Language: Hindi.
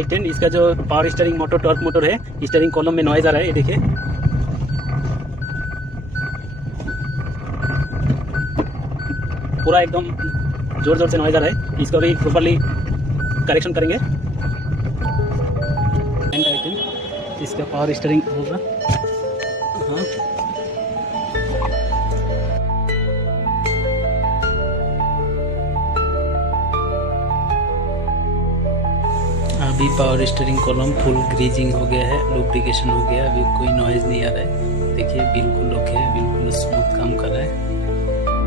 इसका जो power steering motor torque motor है, स्टीयरिंग कॉलम में नॉइज आ रहा है, ये देखिए। पूरा एकदम जोर जोर से नॉइज आ रहा है। इसको भी प्रॉपर्ली करेक्शन करेंगे। इसका पावर स्टीयरिंग होगा। हाँ, अभी power steering column full greasing हो गया है, लुब्रिकेशन हो गया, अभी कोई नॉइज़ नहीं आ रहा है। देखिए बिल्कुल ओके है, बिल्कुल स्मूथ काम कर रहा है।